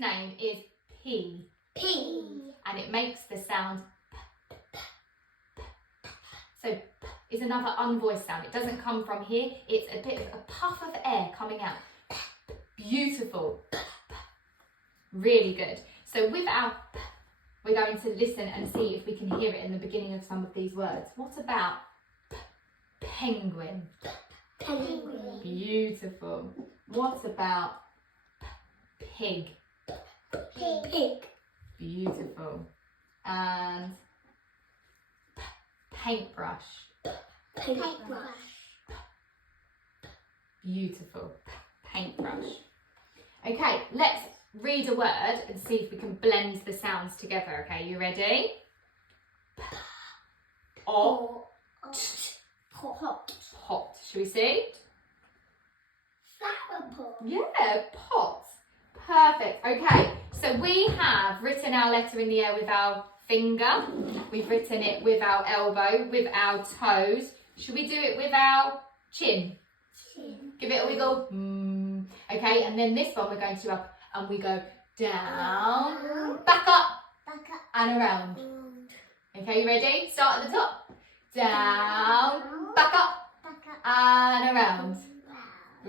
name is P. P. And it makes the sound p, p, p, p. So p is another unvoiced sound. It doesn't come from here. It's a bit of a puff of air coming out. Beautiful. Really good. So with our p, we're going to listen and see if we can hear it in the beginning of some of these words. What about p, penguin? Penguin. Beautiful. What about p, pig? Pig. Pig. Beautiful. And p, paintbrush. Paintbrush. Beautiful. P, paintbrush. Okay, let's read a word and see if we can blend the sounds together. Okay, you ready? P, o, t, Pot. pot. Shall we see? Flower pot. Yeah, pot. Perfect. Okay, so we have written our letter in the air with our finger. We've written it with our elbow, with our toes. Should we do it with our chin? Chin. Give it a wiggle. Okay, and then this one we're going to do up and we go down, back up, and around. Okay, you ready? Start at the top. Down, back up, and around.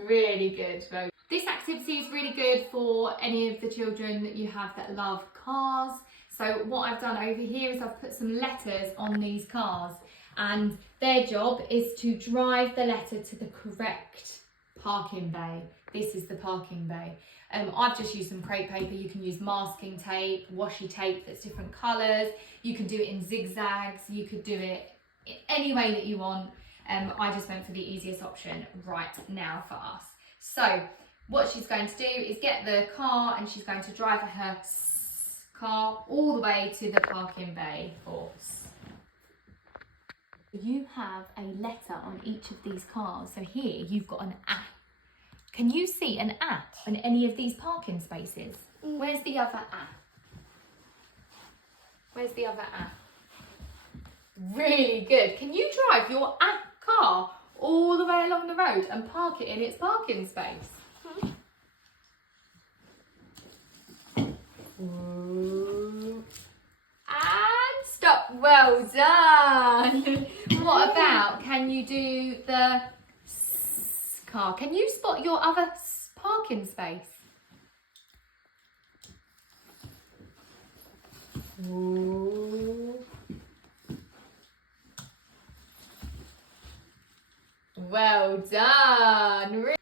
Really good. Well, this activity is really good for any of the children that you have that love cars. So what I've done over here is I've put some letters on these cars and their job is to drive the letter to the correct parking bay. This is the parking bay. I've just used some crepe paper. You can use masking tape, washi tape that's different colours. You can do it in zigzags. You could do it in any way that you want. I just went for the easiest option right now for us. So what she's going to do is get the car and she's going to drive her car all the way to the parking bay for us. You have a letter on each of these cars. So here you've got an A. Can you see an A on any of these parking spaces? Where's the other A? Where's the other A? Really good. Can you drive your A car all the way along the road and park it in its parking space? Ooh. And stop. Well done. What about, can you do the car? Can you spot your other parking space? Ooh. Well done.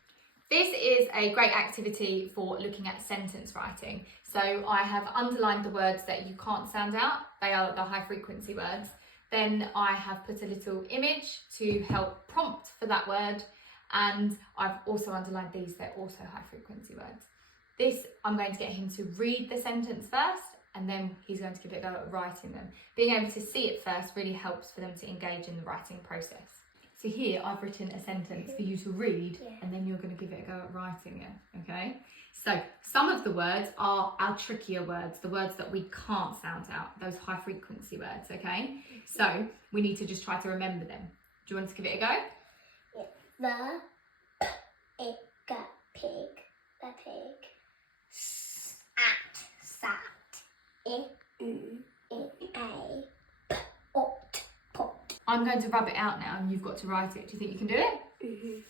This is a great activity for looking at sentence writing. So I have underlined the words that you can't sound out. They are the high frequency words. Then I have put a little image to help prompt for that word. And I've also underlined these, they're also high frequency words. This, I'm going to get him to read the sentence first, and then he's going to give it a go at writing them. Being able to see it first really helps for them to engage in the writing process. So here I've written a sentence for you to read, and then you're going to give it a go at writing it, okay? So some of the words are our trickier words, the words that we can't sound out, those high frequency words, okay? So we need to just try to remember them. Do you want to give it a go? The pig, the pig. At, sat, a, pot. I'm going to rub it out now and you've got to write it. Do you think you can do it? Ooh.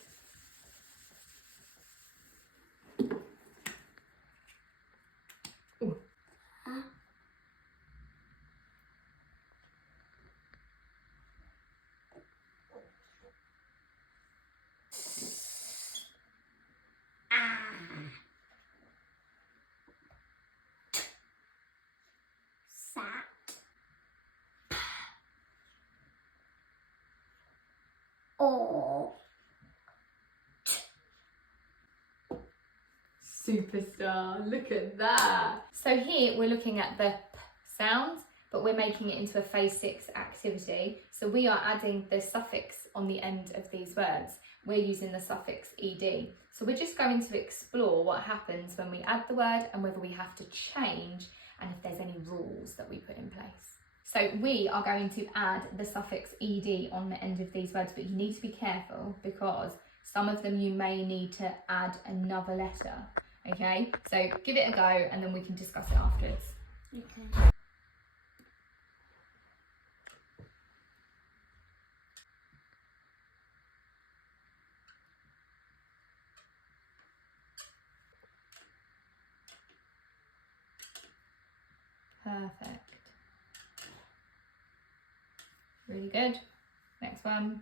Or Superstar, look at that. So here we're looking at the p sound, but we're making it into a phase 6 activity. So we are adding the suffix on the end of these words. We're using the suffix ed. So we're just going to explore what happens when we add the word and whether we have to change and if there's any rules that we put in place. So we are going to add the suffix ed on the end of these words, but you need to be careful because some of them you may need to add another letter. Okay, so give it a go and then we can discuss it afterwards. Okay. Perfect. Really good. Next one.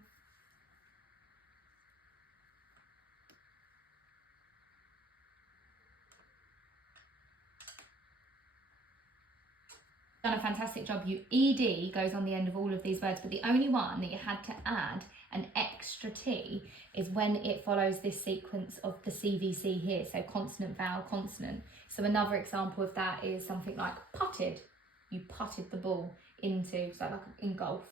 Done a fantastic job. ED goes on the end of all of these words, but the only one that you had to add an extra T is when it follows this sequence of the CVC here, so consonant, vowel, consonant. So another example of that is something like putted. You putted the ball into, so like in golf.